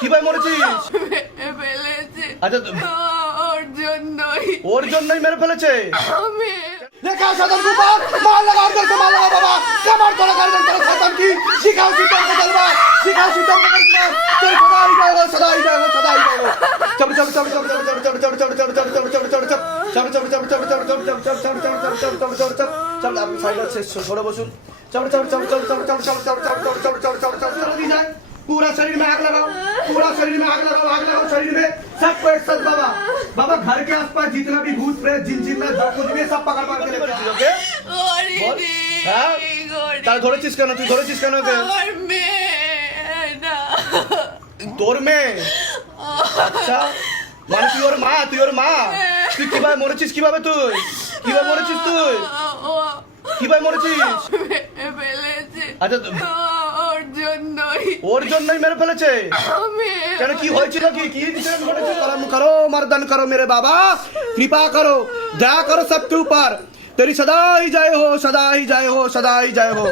কিভাবে মরেছিস? ফেলেছে। আচ্ছা ওর জন্যই মেরে ফেলেছে। देखा शतन के ऊपर मार लगा अंदर से मार लगा बाबा कमर तोड़ा कर दे तेरा खत्म की सिखाओ सीतम को जलवा सिखाओ सीतम को करना तेरे सदा ही जाएगा चल चल चल चल चल चल चल चल चल चल चल चल चल चल चल आप साइड से छोड़ो बसुन चल चल चल चल चल चल चल चल चल चल चल चल चल दी जाए पूरा शरीर में आग लगाओ पूरा शरीर में आग लगाओ शरीर में सबको एक साथ बाबा बाबा घर के आसपास जितना भी भूत प्रेत जिन जिन में कुछ भी सब पकड़ पकड़ के लेकर ओके তাহলে ধরেছিস কেন তুই ধরেছিস কেন ওকে তোর মেয়ে আচ্ছা মানে তুই ওর মা তুই কিভাবে মরেছিস কিভাবে মরেছিস তুই কিভাবে মরেছিস আচ্ছা ওর জন্যই মেরে ফেলেছে কেন কি হয়েছিল কি ইনসিডেন্ট ঘটেছিল করো मर्दन करो मेरे बाबा कृपा करो दया करो सबके ऊपर तेरी सदा ही जय हो सदा ही जय हो सदा ही जय हो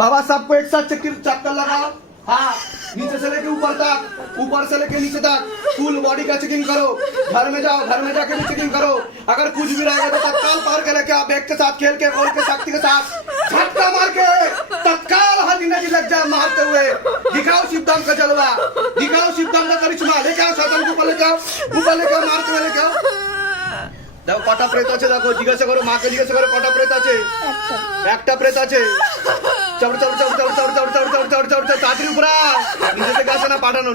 बाबा सबको एक साथ चक्कर लगाओ हाँ नीचे से लेके ऊपर से लेके नीचे तक फुल बॉडी का चेकिंग करो घर में जाके भी चेकिंग करो अगर कुछ भी रहेगा तो तत्काल पकड़ के लेके आप बैग के साथ खेल के बॉल के शक्ति के साथ झटका मार के तत्काल हल्दी नदी लग जाए मारते हुए दिखाओ शिवधाम का जलवा दिखाओ शिवधाम का करिश्मा लेके आओ शैतान को ऊपर लेके आओ मारते हुए लेके आओ দেখো কটা প্রেত আছে দেখো জিজ্ঞাসা করো মাকে জিজ্ঞাসা করো কটা প্রেত আছে একটা প্রেত আছে চল চল চল চল চল চল চল চল চল চল চল তাড়াতাড়ি উপরে নিজে থেকে আসে না পাঠানো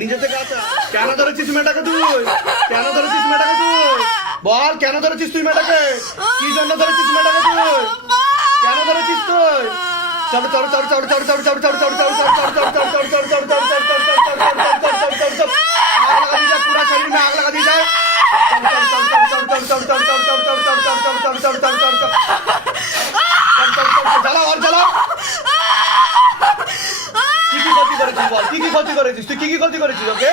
নিজে থেকে আসে কেন ধরেছিস মেয়েটাকে তুই বল কেন ধরেছিস তুই মেয়েটাকে কি জন্য ধরেছিস মেয়েটাকে তুই কেন ধরেছিস তুই চল চল চল চল চল চল চল চল চল চল চল चल पूरा शरीर में आग लगा दी जाए জ্বালাও আর জ্বালাও কি ক্ষতি করেছিস তুই কি ক্ষতি করেছিস ওকে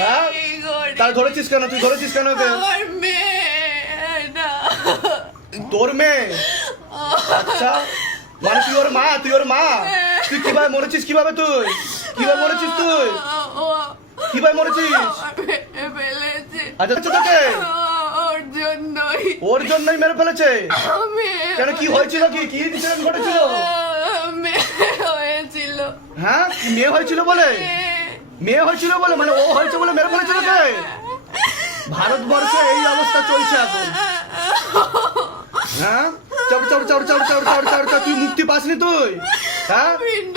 হ্যাঁ তাহলে ধরেছিস কেন তুই ধরেছিস কেন ওকে তোর মেয়ে আচ্ছা মানে তুই ওর মা তুই কিভাবে মরেছিস কিভাবে মরেছিস আচ্ছা তোকে ওর জন্যই মেরে ফেলেছে কেন কি হয়েছিল কি ইনসিডেন্ট ঘটেছিল হ্যাঁ মেয়ে হয়েছিল বলে মানে ও হয়েছে বলে মেরে ফেলেছিল কে ভারতবর্ষে এই অবস্থা চলছে এখন হ্যাঁ চল চল চল চল চল চল চল চল তুই মুক্তি পাসনি তুই হ্যাঁ পিণ্ড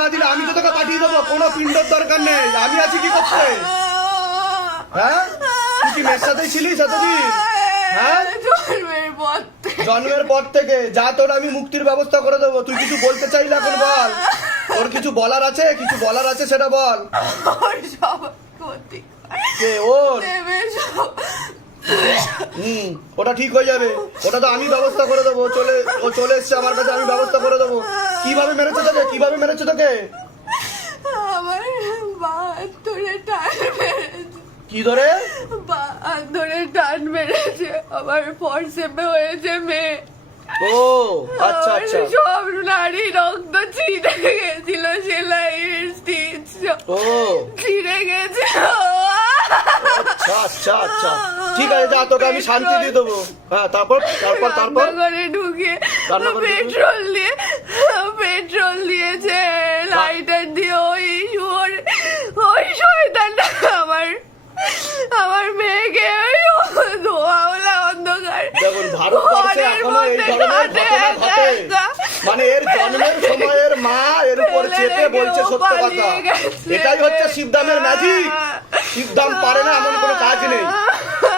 না দিলে আমি তো তোকে পাঠিয়ে দেবো কোনো পিণ্ডর দরকার নেই আমি আছি কি করতে হ্যাঁ তুই কি মেয়ের সাথেই ছিলিস এতদিন হ্যাঁ জন্মের পর থেকে যা তোর আমি মুক্তির ব্যবস্থা করে দেবো তুই কিছু বলতে চাইলে এখন বল তোর কিছু বলার আছে সেটা বল ওর ওটা ঠিক হয়ে যাবে ওটা তো আমি ব্যবস্থা করে দেবো ও চলে এসছে আমার কাছে আমি ব্যবস্থা করে দেবো কিভাবে মেরেছে তোকে কি ধরে টান মেরেছে আমার ফর্সেপে হয়েছে মেয়ে ও আচ্ছা আচ্ছা সব নারী রক্ত ছিঁড়ে গেছিল সেলাইয়ের স্টিচ ছিঁড়ে গেছে আচ্ছা আচ্ছা ঠিক আছে যা তোকে আমি শান্তি দিয়ে দেবো হ্যাঁ তারপর ঘরে ঢুকে পেট্রোল দিয়েছে লাইটার দিয়ে ওই শয়তানটা আমার মেয়েকে ধোঁয়াওয়ালা অন্ধকার দেখুন ভারতবর্ষে এখনো এই ধরনের ঘটনা ঘটে মানে এর জন্মের সময়ের মা এর উপর চেপে বলছে সত্য কথা এটাই হচ্ছে শিবধামের ম্যাজিক শিবধাম পারে না এমন কোনো কাজ নেই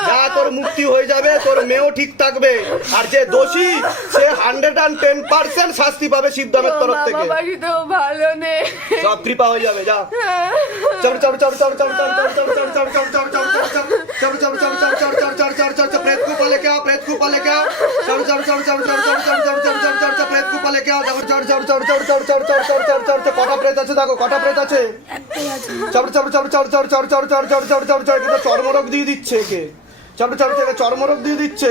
যা তোর মুক্তি হয়ে যাবে তোর মেয়েও ঠিক থাকবে আর যে দোষী সে 110% শাস্তি পাবে শিবধামের তরফ থেকে ভালো নেই সব কৃপা হয়ে যাবে যা চল চল চল চল চল চল চল চল চল চল चल चल चल चल चल चल चल चल चल चल चल चल चल चल चल प्रेत को ऊपर लेके आओ प्रेत को ऊपर लेके आओ चल चल चल चल चल चल चल चल चल चल चल चल प्रेत को ऊपर लेके आओ देखो चल चल चल चल चल चल चल चल चल चल चल কটা প্রেত আছে দেখো কটা প্রেত আছে চল চল চল চল চল চল চল চল চল চল চল চল কিন্তু চর্মরোগ দিয়ে দিচ্ছে একে চল চল চল চর্মরোগ দিয়ে দিচ্ছে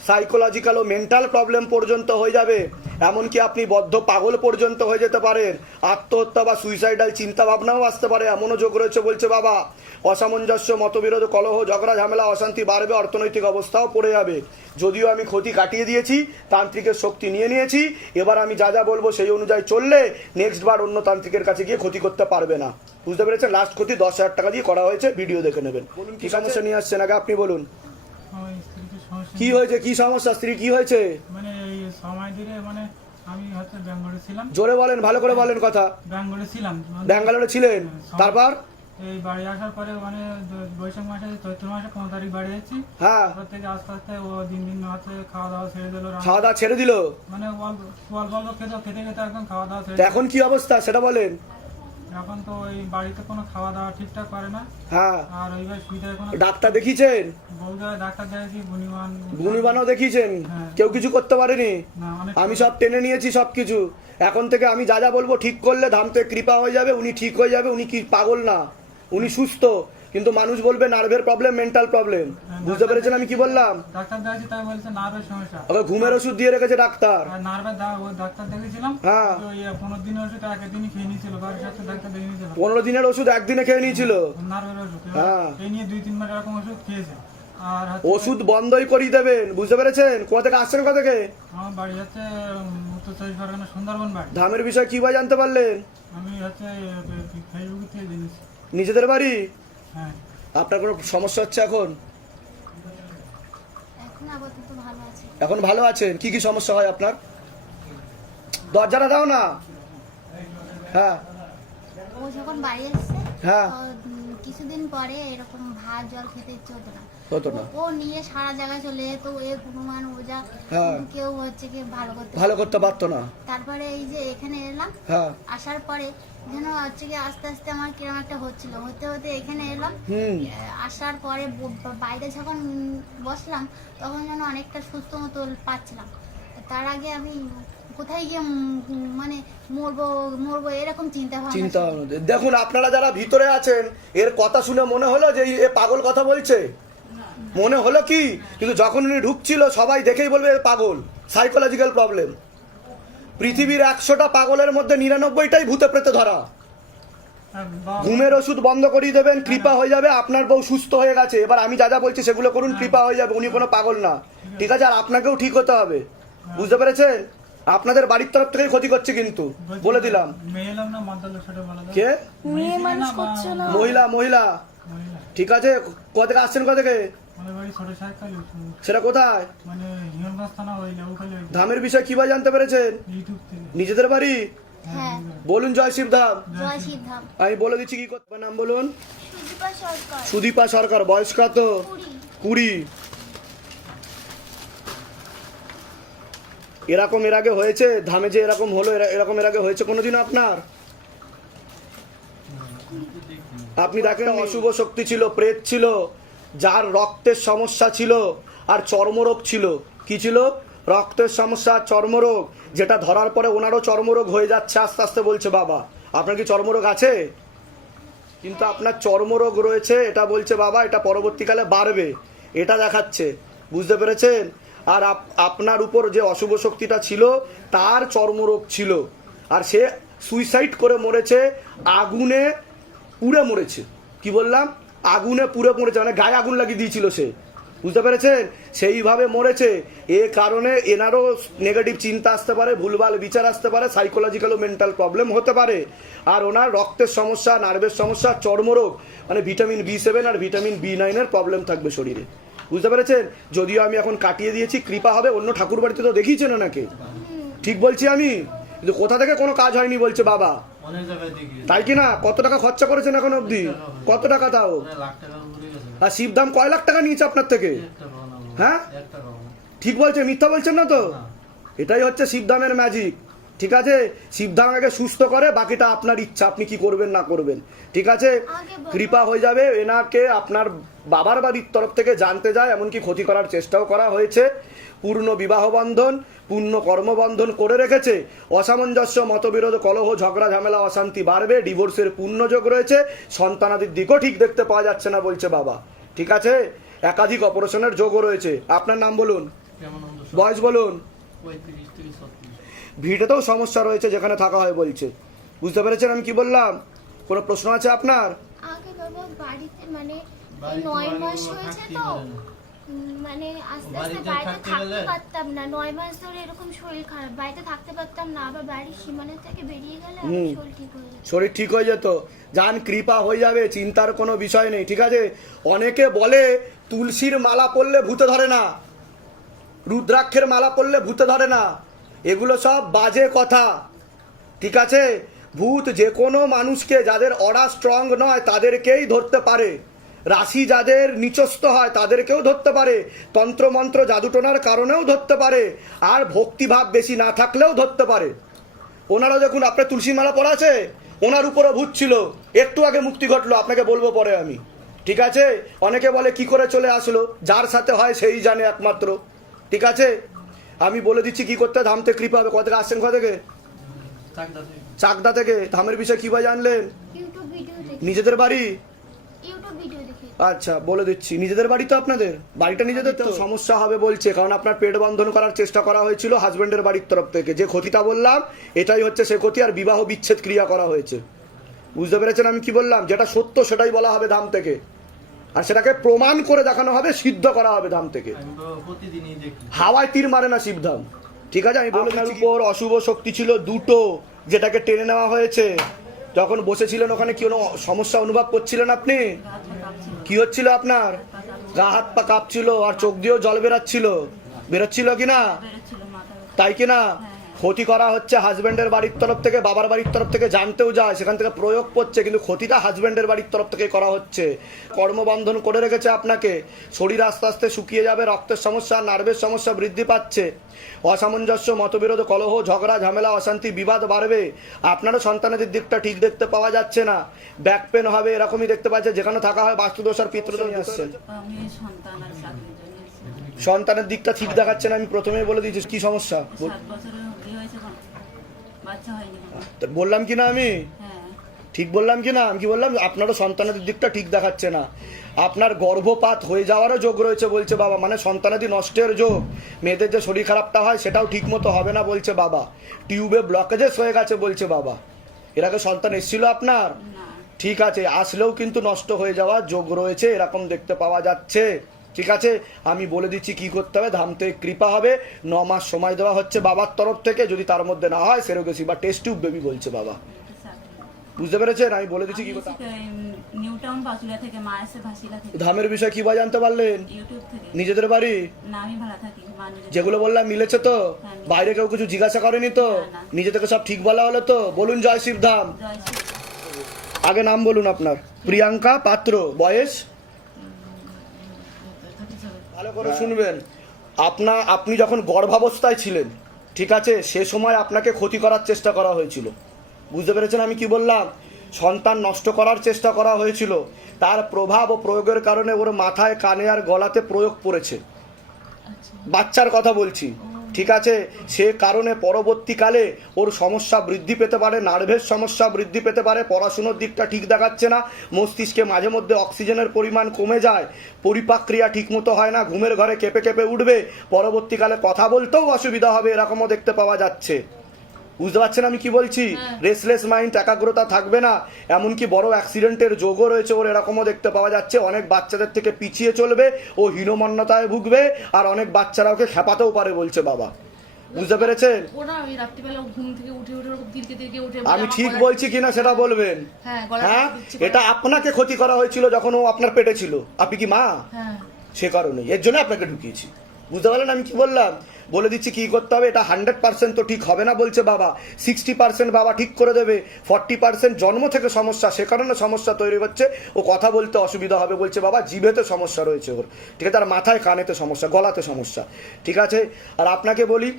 সাইকোলজিক্যাল ও মেন্টাল প্রবলেম পর্যন্ত হয়ে যাবে, এমনকি আপনি বদ্ধ পাগল পর্যন্ত হয়ে যেতে পারেন, আত্মহত্যা বা সুইসাইডাল চিন্তা ভাবনাও আসতে পারে, এমনও যোগ রয়েছে বলছে বাবা। অসামঞ্জস্য, মতবিরোধ, কলহ, ঝগড়া, ঝামেলা, অশান্তি বাড়বে, অর্থনৈতিক অবস্থাও পড়ে যাবে। যদিও আমি ক্ষতি কাটিয়ে দিয়েছি, তান্ত্রিকের শক্তি নিয়ে নিয়েছি, এবার আমি যা যা বলবো সেই অনুযায়ী চললে নেক্সট বার অন্য তান্ত্রিকের কাছে গিয়ে ক্ষতি করতে পারবে না। বুঝতে পেরেছেন? লাস্ট ক্ষতি 10,000 টাকা দিয়ে করা হয়েছে, ভিডিও দেখে নেবেন। বলুন কি সমস্যা নিয়ে আসছেন, আগে আপনি বলুন আমার স্ত্রীকে সমস্যা কি হয়েছে, কি সমস্যা, স্ত্রী কি হয়েছে? মানে এই সময় ধরে মানে আমি হচ্ছে বেঙ্গলে ছিলাম, জোরে বলেন, ভালো করে বলেন কথা। বেঙ্গলে ছিলাম মানে ব্যাঙ্গালোরে ছিলেন, তারপর? এই বাড়ি আসার পরে মানে বৈশাখ মাসে চৈত্র মাসে 15 তারিখ বাড়ি এসেছি। হ্যাঁ, তারপর থেকে আস্তে আস্তে ও দিন দিন হচ্ছে খাওয়া দাওয়া ছেড়ে দিল, খাওয়া দাওয়া ছেড়ে দিল, মানে অল্প অল্প অল্প খেতে খেতে খেতে একদম খাওয়া দাওয়া ছেড়ে তো দিল। এখন কি অবস্থা সেটা বলেন। এখন তো ওই বাড়িতে কোনো খাওয়া দাওয়া ঠিকঠাক করে না, হ্যাঁ, আর ওইবার সুবিধা কোনো ডাক্তার দেখিয়েছেন? বউদায় ডাক্তার দেখেছি, গুণিমান গুণিবানও দেখিয়েছেন? হ্যাঁ। কেউ কিছু করতে পারেনি? না অনেক আমি সব টেনে নিয়েছি সবকিছু। এখন থেকে আমি যা যা বলবো ঠিক করলে ধামতে কৃপা হয়ে যাবে, উনি ঠিক হয়ে যাবে। উনি কি পাগল না, উনি সুস্থ, কিন্তু মানুষ বলবে নার্ভের প্রবলেম, মেন্টাল প্রবলেম। বুঝতে পেরেছেন আমি কি বললাম? ডাক্তার দেখেছি, তাই বলছে নার্ভের সমস্যা। ওকে ঘুমের ওষুধ দিয়ে রেখেছে ডাক্তার। আর নার্ভের ওই ডাক্তার দেখেছিলাম, হ্যাঁ। তো ওই 15 দিনের ওষুধ একদিনই খেয়ে নিয়েছিল, বাড়ির সাথে ডাক্তার দেখে নিয়েছিল 15 দিনের ওষুধ একদিনে খেয়ে নিয়েছিল। নার্ভের ওষুধ। হ্যাঁ। এই নিয়ে 2-3 মাস এরকম ওষুধ খেয়েছে। আর হচ্ছে ওষুধ বন্ধই করিয়ে দেবেন, বুঝতে পেরেছেন? কোথা থেকে আসছেন, কোথা থেকে? আমার বাড়ি হচ্ছে উত্তর 24 পরগনা সুন্দরবন বাড়ি। ধামের বিষয় কি ভাই জানতে পারলেন? আমি হচ্ছে ফেসবুক থেকে জেনেছি। নিজেদের বাড়ি? হ্যাঁ। আপনার কোনো সমস্যা হচ্ছে এখন? এখন আপাতত ভালো আছে। এখন ভালো আছেন? কি কি সমস্যা হয় আপনার? দরজাটা দাও না। হ্যাঁ, ও যখন বাড়ি এসছে হ্যাঁ। তো, কিছুদিন পরে এরকম ভাত জল খেতে ইচ্ছে হতো না। হতো না। ও নিয়ে সারা জায়গায় চলে যেত, এ গুণমান ওজা, হ্যাঁ। কিন্তু কেউ হচ্ছে কি ভালো করতে পারতো না। তারপরে এই যে এখানে এলাম, হ্যাঁ। আসার পরে যেন হচ্ছে কি আস্তে আস্তে আমার কিরম একটা হচ্ছিল, হতে হতে এখানে এলাম। হুম। আসার পরে বাইরে যখন বসলাম তখন যেন অনেকটা সুস্থ মতো পাচ্ছিলাম। তার আগে আমি কোথায় গিয়ে মানে মরবো মরবো এরকম চিন্তা চিন্তা ভাবনা ছিল। ভাবনা। দেখুন, আপনারা যারা ভিতরে আছেন, এর কথা শুনে মনে হলো যে এ পাগল কথা বলছে, মনে হলো কি? কিন্তু যখন উনি ঢুকছিল সবাই দেখেই বলবে এ পাগল, সাইকোলজিক্যাল প্রবলেম। পৃথিবীর 100টা পাগলের মধ্যে 99টাই ভূতে প্রেতে ধরা। আর বাবা- ঘুমের ওষুধ বন্ধ করিয়ে দেবেন, কৃপা হয়ে যাবে। আপনার বউ সুস্থ হয়ে গেছে, এবার আমি যা যা বলছি সেগুলো করুন, কৃপা হয়ে যাবে। উনি কোনো পাগল না, ঠিক আছে? আর আপনাকেও ঠিক হতে হবে, বুঝতে পেরেছেন? আপনাদের বাড়ির তরফ থেকেই ক্ষতি করছে, কিন্তু বলে দিলাম। মেয়ে এলাম না মাদ্দাল সেটা বলা যায়। কে? মেয়ে মানুষ করছে না। মহিলা, মহিলা, মহিলা। ঠিক আছে। কোথা থেকে আসছেন, কোথা থেকে? আমাদের বাড়ি ছোট সাহেবখালী, সেটা কোথায়? মানে হিরণগঞ্জ থানা ওই লেবুখালী, ধামের বিষয় কিভাবে জানতে পেরেছেন? ইউটিউব থেকে। নিজেদের বাড়ি? হ্যাঁ, বলুন জয় শিবধাম। জয় শিবধাম। আমি বলে দিচ্ছি কি করতে। নাম বলুন। সুদীপা সরকার, সুদীপা সরকার। বয়স কত? 20। এরকম এর আগে হয়েছে ধামে যে এরকম হলো, এরকম এর আগে হয়েছে কোনোদিন আপনার? আপনি দেখেন অশুভ শক্তি ছিল, প্রেত ছিল, যার রক্তের সমস্যা ছিল আর চর্মরোগ ছিল। কি ছিল? রক্তের সমস্যা, চর্মরোগ, যেটা ধরার পরে ওনারও চর্মরোগ হয়ে যাচ্ছে আস্তে আস্তে বলছে বাবা। আপনার কি চর্মরোগ আছে? কিন্তু আপনার চর্মরোগ রয়েছে, এটা বলছে বাবা, এটা পরবর্তীকালে বাড়বে, এটা দেখাচ্ছে, বুঝতে পেরেছেন? আর আপনার উপর যে অশুভ শক্তিটা ছিল তার চর্মরোগ ছিল, আর সে সুইসাইড করে মরেছে, আগুনে পুড়ে মরেছে। কি বললাম? আগুনে পুড়ে মরেছে, মানে গায়ে আগুন লাগিয়ে দিয়েছিল সে, বুঝতে পেরেছেন? সেইভাবে মরেছে। এ কারণে এনারও নেগেটিভ চিন্তা আসতে পারে, ভুলভাল বিচার আসতে পারে, সাইকোলজিক্যাল ও মেন্টাল প্রবলেম হতে পারে। আর ওনার রক্তের সমস্যা, নার্ভের সমস্যা, চর্মরোগ, মানে ভিটামিন B7 আর ভিটামিন B9 এর প্রবলেম থাকবে শরীরে, বুঝতে পেরেছেন? যদিও আমি এখন কাটিয়ে দিয়েছি, কৃপা হবে। অন্য ঠাকুর বাড়িতে তো দেখিয়েছেন ওনাকে, ঠিক বলছি আমি? কিন্তু কোথা থেকে কোনো কাজ হয়নি বলছে বাবা, অনেক জায়গায় দেখি তাই কি না? কত টাকা খরচা করেছেন এখন অবধি? কত টাকা তাও? লাখ টাকার উপরে গেছে। আর শিবধাম কয় লাখ টাকা নিয়েছে আপনার থেকে? একটা রওনা বলো। হ্যাঁ, একটা রওনা। ঠিক বলছে, মিথ্যা বলছেন না তো? না। এটাই হচ্ছে শিবধামের ম্যাজিক, ঠিক আছে? শিবধাম আগে সুস্থ করে, বাকিটা আপনার ইচ্ছা, আপনি কি করবেন না করবেন, ঠিক আছে? কৃপা হয়ে যাবে। এনাকে আপনার বাবার বাড়ির তরফ থেকে জানতে যায়, এমনকি ক্ষতি করার চেষ্টাও করা হয়েছে। পূর্ণ বিবাহ বন্ধন, পূর্ণ কর্মবন্ধন করে রেখেছে। অসামঞ্জস্য, মতবিরোধ, কলহ, ঝগড়া, ঝামেলা, অশান্তি বাড়বে। ডিভোর্সের পূর্ণ যোগ রয়েছে। সন্তানাদির দিকও ঠিক দেখতে পাওয়া যাচ্ছে না বলছে বাবা, ঠিক আছে? একাধিক অপারেশনের যোগও রয়েছে। আপনার নাম বলুন। কেমন হলো বয়স বলুন। 35 থেকে 36। ভিটেতেও সমস্যা রয়েছে যেখানে থাকা হয় বলছে, বুঝতে পেরেছেন আমি কি বললাম? কোনো প্রশ্ন আছে আপনার? আগে বাবা বাড়িতে মানে এই বাড়িতে 9 মাস বাড়িতে হয়েছে থাকতেই তো পারে না। মানে আস্তে আস্তে বাড়িতে বাড়িতে থাকতে থাকতে গেলে? পারতাম না, 9 মাস ধরে এরকম শরীর খারাপ, বাড়িতে থাকতে পারতাম না, আবার বাড়ির সীমানা থেকে বেরিয়ে গেলে আমার হুম। শরীর ঠিক হয়ে যেত। শরীর ঠিক হয়ে যেত, যান কৃপা হয়ে যাবে, চিন্তার কোনো বিষয় নেই, ঠিক আছে? অনেকে বলে তুলসীর মালা পরলে ভূতে ধরে না, রুদ্রাক্ষের মালা পরলে ভূতে ধরে না, এগুলো সব বাজে কথা, ঠিক আছে? ভূত যে কোনো মানুষকে, যাদের অরা স্ট্রং নয় তাদেরকেই ধরতে পারে, রাশি যাদের নিচস্থ হয় তাদেরকেও ধরতে পারে, তন্ত্রমন্ত্র জাদুটোনার কারণেও ধরতে পারে, আর ভক্তিভাব বেশি না থাকলেও ধরতে পারে। ওনারও দেখুন, আপনার তুলসী মালা পড়া আছে, ওনার উপরও ভূত ছিল, একটু আগে মুক্তি ঘটলো, আপনাকে বলবো পরে আমি, ঠিক আছে? অনেকে বলে কি করে চলে আসলো, যার সাথে হয় সেই জানে একমাত্র, ঠিক আছে? আমি বলে দিচ্ছি কি করতে, ধামতে কৃপা হবে। কোথা থেকে আসছেন? কোথা থেকে? চাকদা থেকে। চাকদা থেকে। ধামের বিষয়ে কিভাবে জানলেন? ইউটিউব ভিডিও দেখি, নিজেদের বাড়ি? ইউটিউব ভিডিও দেখি। আচ্ছা, বলে দিচ্ছি, নিজেদের বাড়ি তো আপনাদের, বাড়িটা নিজেদের তো। সমস্যা হবে বলছে, কারণ আপনার পেট বন্ধন করার চেষ্টা করা হয়েছিল হাজবেন্ডের বাড়ির তরফ থেকে, যে ক্ষতিটা বললাম এটাই হচ্ছে সে ক্ষতি, আর বিবাহ বিচ্ছেদ ক্রিয়া করা হয়েছে, বুঝতে পেরেছেন আমি কি বললাম? যেটা সত্য সেটাই বলা হবে ধাম থেকে, আর সেটাকে প্রমাণ করে দেখানো হবে, সিদ্ধ করা হবে ধাম থেকে। আমি তো প্রতিদিনই দেখি। হাওয়ায় তীর মারে না শিবধাম, ঠিক আছে? আমি বলে দিচ্ছি, উপর অশুভ শক্তি ছিল দুটো, যেটাকে টেনে নেওয়া হয়েছে। যখন বসেছিলেন ওখানে কি কোনো সমস্যা অনুভব করছিলেন আপনি? কি হচ্ছিল আপনার? গা হাত পা কাঁপছিল, আর চোখ দিয়েও জল বেরোচ্ছিল কি না? তাই কি না? ক্ষতি করা হচ্ছে হাজবেন্ডের বাড়ির তরফ থেকে, বাবার বাড়ির তরফ থেকে, জানতেও যায়, সেখান থেকে প্রয়োগ করছে, কিন্তু ক্ষতিটা হাজবেন্ডের বাড়ির তরফ থেকে করা হচ্ছে। কর্মবন্ধন করে রেখেছে আপনাকে, শরীর আস্তে আস্তে শুকিয়ে যাবে, রক্তের সমস্যা, নার্ভের সমস্যা বৃদ্ধি পাচ্ছে, অসামঞ্জস্য, মতবিরোধ, কলহ, ঝগড়া, ঝামেলা, অশান্তি, বিবাদ বাড়বে। আপনারও সন্তানের দিকটা ঠিক দেখতে পাওয়া যাচ্ছে না, ব্যাক পেন হবে, এরকমই দেখতে পাচ্ছে। যেখানে থাকা হয় বাস্তুদোষ আর পিতৃদোষ নিয়ে আসছেন। আমি সন্তান আর চাকরির জন্য এসেছি। সন্তানের দিকটা ঠিক দেখাচ্ছে না, আমি প্রথমেই বলে দিয়েছি কি সমস্যা। 7 বছরের বিয়ে হয়েছে, এখন বাচ্চা হয়নি এখনো। বললাম কি না আমি? হ্যাঁ, ঠিক বললাম কি না? আমি কি বললাম? আপনারও সন্তানের দিকটা ঠিক দেখাচ্ছে না, আপনার গর্ভপাত হয়ে যাওয়ারও যোগ রয়েছে বলছে বাবা, মানে সন্তানাদি নষ্টের যোগ। মেয়েদের যে শরীর খারাপটা হয় সেটাও ঠিক মতো হবে না বলছে বাবা, টিউবে ব্লকেজেস হয়ে গেছে বলছে বাবা। এর আগে সন্তান এসেছিল আপনার? না। ঠিক আছে, আসলেও কিন্তু নষ্ট হয়ে যাওয়ার যোগ রয়েছে, এরকম দেখতে পাওয়া যাচ্ছে, ঠিক আছে? আমি বলে দিচ্ছি কি করতে হবে, ধামতে কৃপা হবে, 9 মাস সময় দেওয়া হচ্ছে বাবার তরফ থেকে, যদি তার মধ্যে না হয় সেরোগেসি বা টেস্ট টিউব বেবি বলছে বাবা, এটা চাকরি। বুঝতে পেরেছেন? আমি বলে দিচ্ছি কি আমি করতে। এসেছি, নিউ টাউন বাসুলিয়া থেকে, মা এসে ভাসিলা থেকে। ধামের বিষয়ে কি বা জানতে পারলেন? ইউটিউব থেকে। নিজেদের বাড়ি? না, আমি ভাড়া থাকি, মা নিজে। যেগুলো বললাম মিলেছে তো? হ্যাঁ। বাইরে কেউ কিছু জিজ্ঞাসা করেনি তো? না, না। নিজে থেকে সব ঠিক বলা হলো তো? বলুন জয় শিবধাম। জয় শ্রী। আগে নাম বলুন আপনার। প্রিয়াঙ্কা পাত্র, বয়স? ভালো করে শুনবেন, আপনি যখন গর্ভাবস্থায় ছিলেন, ঠিক আছে, সে সময় আপনাকে ক্ষতি করার চেষ্টা করা হয়েছিল, বুঝতে পেরেছেন আমি কি বললাম? সন্তান নষ্ট করার চেষ্টা করা হয়েছিল, তার প্রভাব ও প্রয়োগের কারণে ওর মাথায়, কানে আর গলাতে প্রয়োগ পড়েছে, বাচ্চার কথা বলছি, ঠিক আছে? সে কারণে পরবর্তীকালে ওর সমস্যা বৃদ্ধি পেতে পারে, নার্ভের সমস্যা বৃদ্ধি পেতে পারে, পড়াশুনোর দিকটা ঠিক দেখাচ্ছে না, মস্তিষ্কে মাঝে মধ্যে অক্সিজেনের পরিমাণ কমে যায়, পরিপাক ক্রিয়া ঠিকমতো হয় না, ঘুমের ঘরে কেঁপে কেঁপে উঠবে, পরবর্তীকালে কথা বলতেও অসুবিধা হবে, এরকমও দেখতে পাওয়া যাচ্ছে, বুঝতে পারছেন আমি কি বলছি? রেসলেস মাইন্ড, একাগ্রতা থাকবে না, এমনকি বড় অ্যাক্সিডেন্টের যোগও রয়েছে ওর, এরকমও দেখতে পাওয়া যাচ্ছে। অনেক বাচ্চাদের থেকে পিছিয়ে চলবে, ও হীনমন্যতায় ভুগবে, আর অনেক বাচ্চারা ওকে খেপাতেও পারে বলছে বাবা, বুঝতে পেরেছেন? ওরা ওই রাত্রিবেলা ঘুম থেকে উঠে ওরকম তিরকে উঠে আমি ঠিক বলছি কিনা সেটা বলবেন। হ্যাঁ, এটা আপনাকে ক্ষতি করা হয়েছিল যখন ও আপনার পেটে ছিল, আপনি কি মা? হ্যাঁ, সে কারণে এর জন্য আপনাকে ঢুকিয়েছি, বুঝতে পারলেন আমি কি বললাম? বলে দিচ্ছি কি করতে হবে। এটা 100% তো ঠিক হবে না বলছে বাবা, 60% বাবা ঠিক করে দেবে, 40% জন্ম থেকে সমস্যা, সে কারণে সমস্যা তৈরি হচ্ছে, ও কথা বলতে অসুবিধা হবে বলছে বাবা, জিভেতে সমস্যা রয়েছে ওর, ঠিক আছে, আর মাথায় কানেতে সমস্যা, গলাতে সমস্যা, ঠিক আছে? আর আপনাকে বলি,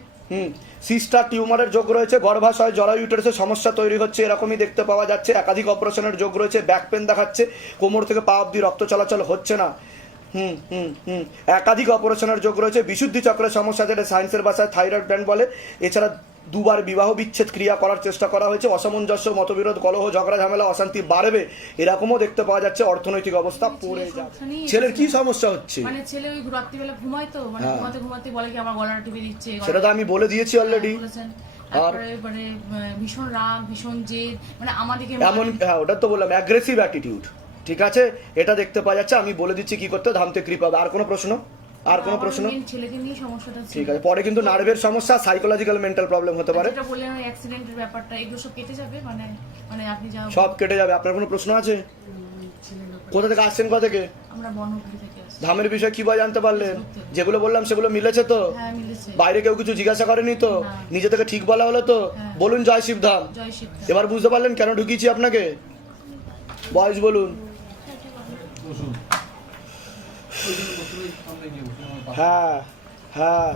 সিস্টার টিউমারের যোগ রয়েছে, গর্ভাশয়, জরায়ু, ইউটেরাসের সমস্যা তৈরি হচ্ছে, এরকমই দেখতে পাওয়া যাচ্ছে, একাধিক অপারেশনের যোগ রয়েছে, ব্যাক পেন দেখাচ্ছে, কোমর থেকে পা অবধি রক্ত চলাচল হচ্ছে না, একাধিক অপারেশনের যোগ রয়েছে, বিশুদ্ধি চক্রের সমস্যা, যেটা সায়েন্সের ভাষায় থাইরয়েড গ্ল্যান্ড বলে, এছাড়া দুবার বিবাহ বিচ্ছেদ ক্রিয়া করার চেষ্টা করা হয়েছে, অসামঞ্জস্য, মতবিরোধ, কলহ, ঝগড়া, ঝামেলা, অশান্তি বাড়বে, এরকমও দেখতে পাওয়া যাচ্ছে। অর্থনৈতিক অবস্থা পড়ে যাবে। ছেলের কি সমস্যা হচ্ছে? মানে ছেলে ওই রাত্রিবেলা ঘুমায় তো, মানে ঘুমাতে ঘুমাতে বলে কি আমার গলাটা টিপে দিচ্ছে, সেটা তো আমি বলে দিয়েছি অলরেডি। বলেছেন। তারপরে মানে ভীষণ রাগ, ভীষণ জেদ, মানে আমাদেরকে এমন, হ্যাঁ ওটা তো বললাম, অ্যাগ্রেসিভ অ্যাটিটিউড। ঠিক আছে, এটা দেখতে পাওয়া যাচ্ছে। আমি বলে দিচ্ছি কি করতে, ধামতে কৃপা। আর কোনো প্রশ্ন? আর কোনো প্রশ্ন? ছেলেকে নিয়ে সমস্যাটা ছিল। ঠিক আছে, পরে কিন্তু নার্ভের সমস্যা, সাইকোলজিক্যাল মেন্টাল প্রবলেম হতে পারে। যেটা বললেন ওই অ্যাক্সিডেন্টের ব্যাপারটা, এগুলো সব কেটে যাবে, মানে মানে আপনি যা সব কেটে যাবে। আপনার কোনো প্রশ্ন আছে? কোথা থেকে আসছেন, কোথা থেকে? আমরা বনহুগলি থেকে আসছি। ধামের বিষয়ে কি বা জানতে পারলেন? যেগুলো বললাম সেগুলো মিলেছে তো? হ্যাঁ মিলেছে। বাইরে কেউ কিছু জিজ্ঞাসা করেনি তো? নিজে থেকে ঠিক বলা হলো তো? বলুন জয় শিবধাম। জয় শিব। এবার বুঝতে পারলেন কেন ঢুকিয়েছি আপনাকে? বয়স বলুন। হ্যাঁ হ্যাঁ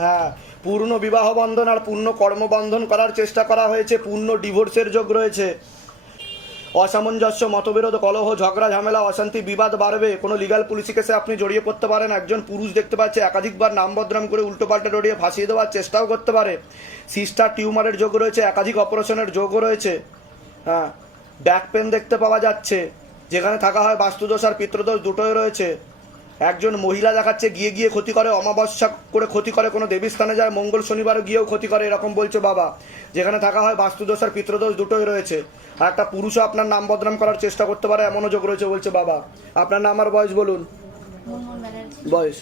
হ্যাঁ, পূর্ণ বিবাহ বন্ধন আর পূর্ণ কর্মবন্ধন করার চেষ্টা করা হয়েছে, পূর্ণ ডিভোর্সের যোগ রয়েছে। অসামঞ্জস্য, মতবিরোধ, কলহ, ঝগড়া, ঝামেলা, অশান্তি, বিবাদ বাড়বে। কোনো লিগাল পুলিশি কেসে আপনি জড়িয়ে পড়তে পারেন। একজন পুরুষ দেখতে পাচ্ছে একাধিকবার নাম বদনাম করে উল্টোপাল্টে জড়িয়ে ফাঁসিয়ে দেওয়ার চেষ্টাও করতে পারে। সিস্টার টিউমারের যোগ রয়েছে, একাধিক অপারেশনের যোগও রয়েছে। হ্যাঁ, ব্যাক পেন দেখতে পাওয়া যাচ্ছে, যেখানে থাকা হয় বাস্তুদোষ আর পিতৃদোষ দুটোই রয়েছে। একজন মহিলা দেখাচ্ছে গিয়ে গিয়ে ক্ষতি করে, অমাবস্যা করে ক্ষতি করে, কোনো দেবীস্থানে যায়, মঙ্গল শনিবার গিয়েও ক্ষতি করে, এরকম বলছে বাবা। যেখানে থাকা হয় বাস্তুদোষ আর পিতৃদোষ দুটোই রয়েছে। আর একটা পুরুষও আপনার নাম বদনাম করার চেষ্টা করতে পারে, এমনও যোগ রয়েছে বলছে বাবা। আপনার নাম আর বয়স বলুন। বয়স?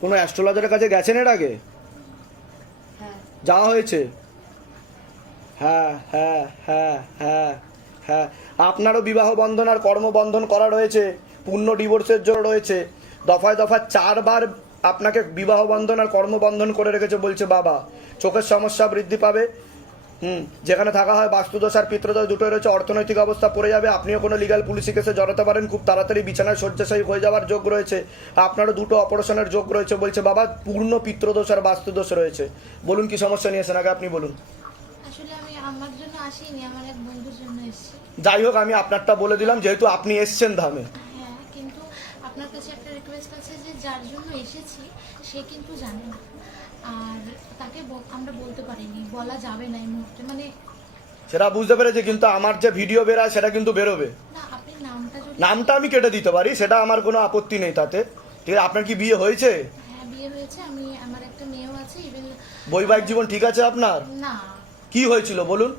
কোনো অ্যাস্ট্রোলজারের কাছে গেছেন এর আগে? যাওয়া হয়েছে? হ্যাঁ হ্যাঁ হ্যাঁ হ্যাঁ হ্যাঁ, আপনারও বিবাহ বন্ধন আর কর্মবন্ধন করা রয়েছে, পূর্ণ ডিভোর্সের জন্য রয়েছে। দফায় দফায় 4 বার আপনাকে বিবাহ বন্ধন আর কর্মবন্ধন করে রেখেছে বলছে বাবা। চোখের সমস্যা বৃদ্ধি পাবে। যেখানে থাকা হয় বাস্তুদোষ আর পিতৃদোষ দুটোই রয়েছে। অর্থনৈতিক অবস্থা পড়ে যাবে। আপনিও কোনো লিগাল পুলিশি কেসে জড়াতে পারেন, খুব তাড়াতাড়ি বিছানায় শয্যাশায়ী হয়ে যাওয়ার যোগ রয়েছে। আপনারও 2টো অপারেশনের যোগ রয়েছে বলছে বাবা। পূর্ণ পিতৃদোষ আর বাস্তুদোষ রয়েছে। বলুন কি সমস্যা নিয়েছেন আগে আপনি বলুন। আসলে আমি আমার জন্য আসিনি, আমার এক বন্ধুর জন্য এসেছি। যাই হোক, আমি আপনারটা বলে দিলাম যেহেতু আপনি এসছেন ধামে। হ্যাঁ, কিন্তু আপনার কাছে একটা রিকোয়েস্ট আছে যে যার জন্য এসেছি সে কিন্তু জানে না, আর তাকে আমরা বলতে পারিনি, বলা যাবে না এই মুহূর্তে, মানে সেটা বুঝতে পেরেছি, কিন্তু আমার যে ভিডিও বেরায় সেটা কিন্তু বেরোবে। না, আপনি নামটা যদি নামটা আমি কেটে দিতে পারি, সেটা আমার কোনো আপত্তি নেই তাতে। ঠিক আছে, আপনার কি বিয়ে হয়েছে? হ্যাঁ বিয়ে হয়েছে, আমি আমার একটা মেয়েও আছে। ইভেন বৈবাহিক জীবন ঠিক আছে আপনার? না, কি হয়েছিল বলুন?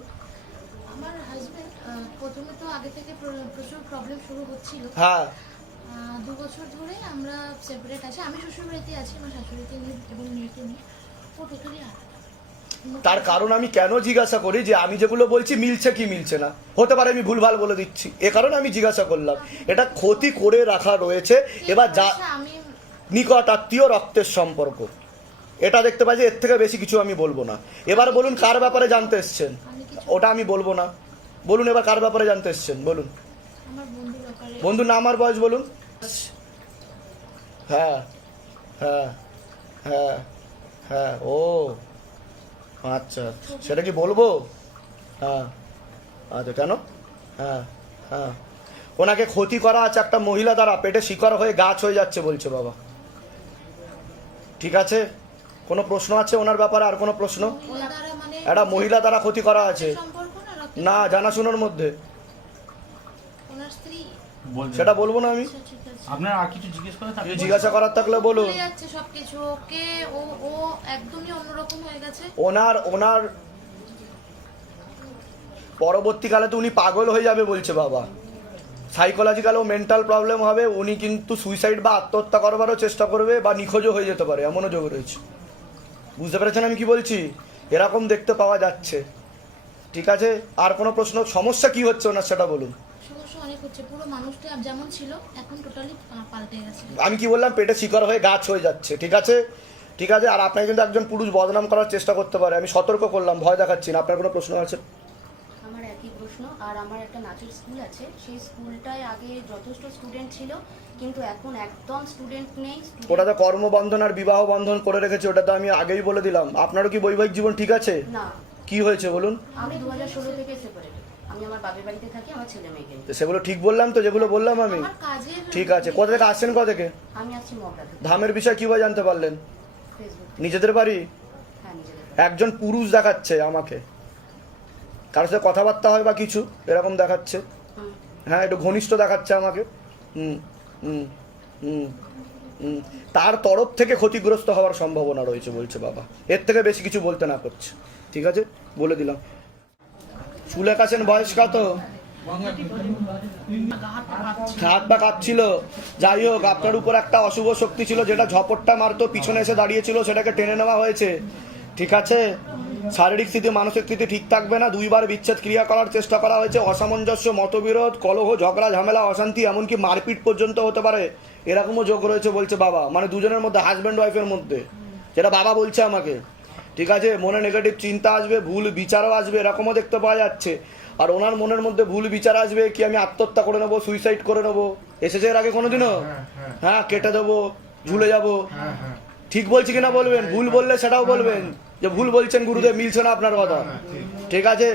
আমার হাজবেন্ড প্রথমে তো আগে থেকে প্রচুর প্রবলেম শুরু হচ্ছিল। হ্যাঁ, 2 বছর ধরে আমরা সেপারেট আছি। আমি শ্বশুর বাড়িতে আছি, আমার শাশুড়িকে নিয়ে এবং মেয়েকে নিয়ে। ও টোটালি আলাদা। তার কারণ আমি কেন জিজ্ঞাসা করি যে আমি যেগুলো বলছি মিলছে কি মিলছে না, হতে পারে আমি ভুলভাল বলে দিচ্ছি, এ কারণে আমি জিজ্ঞাসা করলাম। এটা ক্ষতি করে রাখা রয়েছে। এবার যা আমি নিকট আত্মীয়, রক্তের সম্পর্ক, এটা দেখতে পাই যে এর থেকে বেশি কিছু আমি বলবো না। এবার বলুন কার ব্যাপারে জানতে এসছেন? ওটা আমি বলবো না। বলুন এবার কার ব্যাপারে জানতে এসছেন বলুন। আমার বন্ধুর ব্যাপারে। বন্ধুর নাম আর বয়স বলুন। হ্যাঁ হ্যাঁ হ্যাঁ হ্যাঁ, ও আচ্ছা, সেটা কি বলবো? হ্যাঁ আচ্ছা, কেন? হ্যাঁ হ্যাঁ, ওনাকে ক্ষতি করা আছে একটা মহিলা দ্বারা, পেটে শিকড় হয়ে গাছ হয়ে যাচ্ছে বলছে বাবা। ঠিক আছে, কোনো প্রশ্ন আছে ওনার ব্যাপারে? আর কোনো প্রশ্ন? মানে একটা মহিলা দ্বারা ক্ষতি করা আছে সম্পর্ক না, না, জানাশোনার মধ্যে, ওনার স্ত্রী। সেটা বলবো না আমি। ঠিক আছে, আপনার আর কিছু জিজ্ঞেস করা থাকলে জিজ্ঞাসা করার থাকলে বলুন। ভুলে যাচ্ছে সবকিছু। ওকে ও একদমই অন্যরকম হয়ে গেছে। ওনার পরবর্তীকালে তো উনি পাগল হয়ে যাবে বলছে বাবা। সাইকোলজিক্যাল ও মেন্টাল প্রবলেম হবে, উনি কিন্তু সুইসাইড বা আত্মহত্যা করবারও চেষ্টা করবে, বা নিখোঁজও হয়ে যেতে পারে, এমনও যোগ রয়েছে। বুঝতে পেরেছেন আমি কি বলছি? এরকম দেখতে পাওয়া যাচ্ছে। ঠিক আছে, আর কোনো প্রশ্ন? সমস্যা কি হচ্ছে ওনার সেটা বলুন। সমস্যা অনেক হচ্ছে, পুরো মানুষটা যেমন ছিল এখন টোটালি পাল্টে গেছে। আমি কি বললাম? পেটে শিকড় হয়ে গাছ হয়ে যাচ্ছে। ঠিক আছে ঠিক আছে, আর আপনাকে কিন্তু একজন পুরুষ বদনাম করার চেষ্টা করতে পারে, আমি সতর্ক করলাম, ভয় দেখাচ্ছি না। আপনার কোনো প্রশ্ন আছে? আমার একই প্রশ্ন। আর আমার একটা নাচের স্কুল আছে, সেই স্কুলটায় আগে যথেষ্ট স্টুডেন্ট ছিল, কিন্তু এখন একদম স্টুডেন্ট নেই। ওটাতে কর্মবন্ধন আর বিবাহ বন্ধন করে রেখেছে, ওটা তো আমি আগেই বলে দিলাম। আপনারও কি বৈবাহিক জীবন ঠিক আছে? না। কি হয়েছে বলুন? আমি 2016 থেকে সেপারেট। আমি আমার বাবার বাড়িতে থাকি, আমার ছেলে মেয়েকে নিয়ে। সেগুলো ঠিক বললাম তো, যেগুলো বললাম আমি। আমার কাজের ঠিক আছে, কোথা থেকে আসছেন? কোথা থেকে? আমি আসছি মগরা থেকে। ধামের বিষয় কিভাবে জানতে পারলেন? ফেসবুক নিজেদের বাড়ি? হ্যাঁ নিজেদের একজন পুরুষ দেখাচ্ছে আমাকে, কারোর সাথে কথাবার্তা হয় বা কিছু এরকম দেখাচ্ছে। হ্যাঁ, একটু ঘনিষ্ঠ দেখাচ্ছে আমাকে। হুম হুম হুম হুম তার তরফ থেকে ক্ষতিগ্রস্ত হওয়ার সম্ভাবনা রয়েছে বলছে বাবা, এর থেকে বেশি কিছু বলতে না করছে। ঠিক আছে, বলে দিলাম। চুলে কাছেন, বয়স কত? হাত পা কাঁপছিল। যাই হোক, আপনার উপর একটা অশুভ শক্তি ছিল যেটা ঝপটটা মারতো, পিছনে এসে দাঁড়িয়েছিল, সেটাকে টেনে নেওয়া হয়েছে। ঠিক আছে, শারীরিক স্থিতি মানসিক স্থিতি ঠিক থাকবে না। 2 বার বিচ্ছেদ ক্রিয়া করার চেষ্টা করা হয়েছে। অসামঞ্জস্য, মতবিরোধ, কলহ, ঝগড়া, ঝামেলা, অশান্তি, এমনকি মারপিট পর্যন্ত হতে পারে, এরকমও যোগ রয়েছে বলছে বাবা। মানে দুজনের মধ্যে, হাজব্যান্ড ওয়াইফের মধ্যে, যেটা বাবা বলছে আমাকে। ঠিক আছে, মনে নেগেটিভ চিন্তা আসবে, ভুল বিচারও আসবে, এরকমও দেখতে পাওয়া যাচ্ছে। আর ওনার মনের মধ্যে ভুল বিচার আসবে কি আমি আত্মহত্যা করে নেবো, সুইসাইড করে নেবো। এসেছে এর আগে কোনোদিনও? হ্যাঁ, কেটে দেবো, ঝুলে যাবো। ঠিক বলছি কিনা বলবেন, ভুল বললে সেটাও বলবেন যে ভুল বলছেন গুরুদেব, মিলছে না আপনার কথা। ঠিক আছে,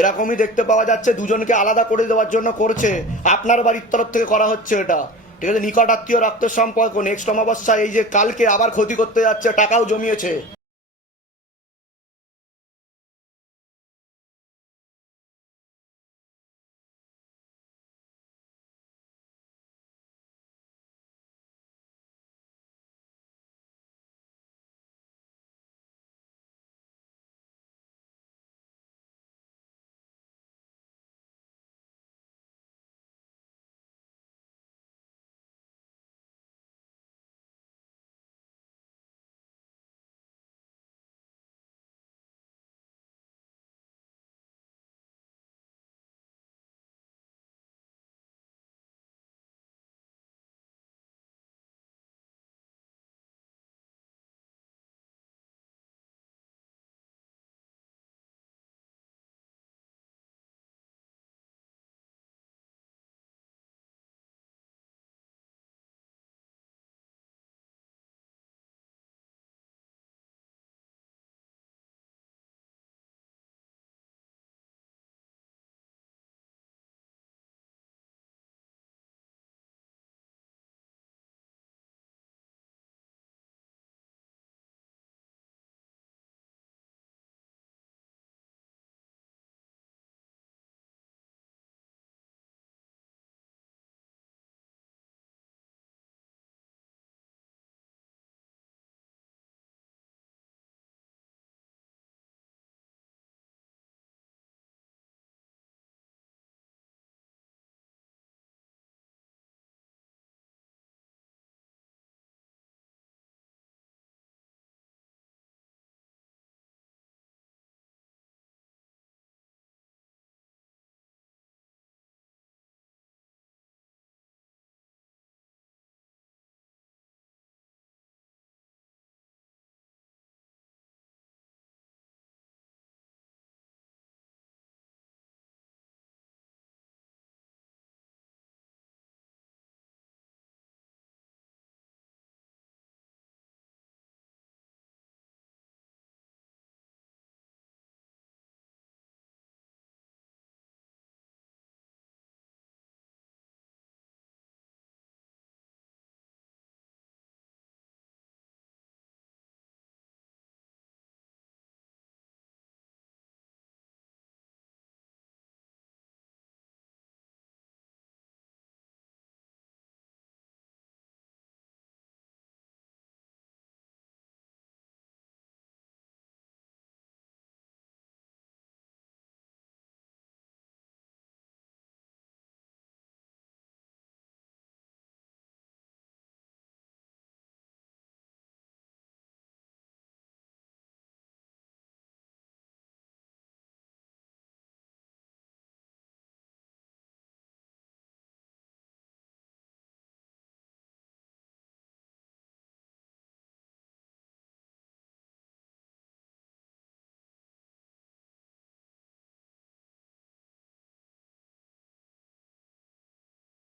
এরকমই দেখতে পাওয়া যাচ্ছে। দুজনকে আলাদা করে দেওয়ার জন্য করছে, আপনার বাড়ির তরফ থেকে করা হচ্ছে এটা। ঠিক আছে, নিকট আত্মীয়, রক্তের সম্পর্ক। নেক্সট অমাবস্যা এই যে কালকে আবার ক্ষতি করতে যাচ্ছে, টাকাও জমিয়েছে।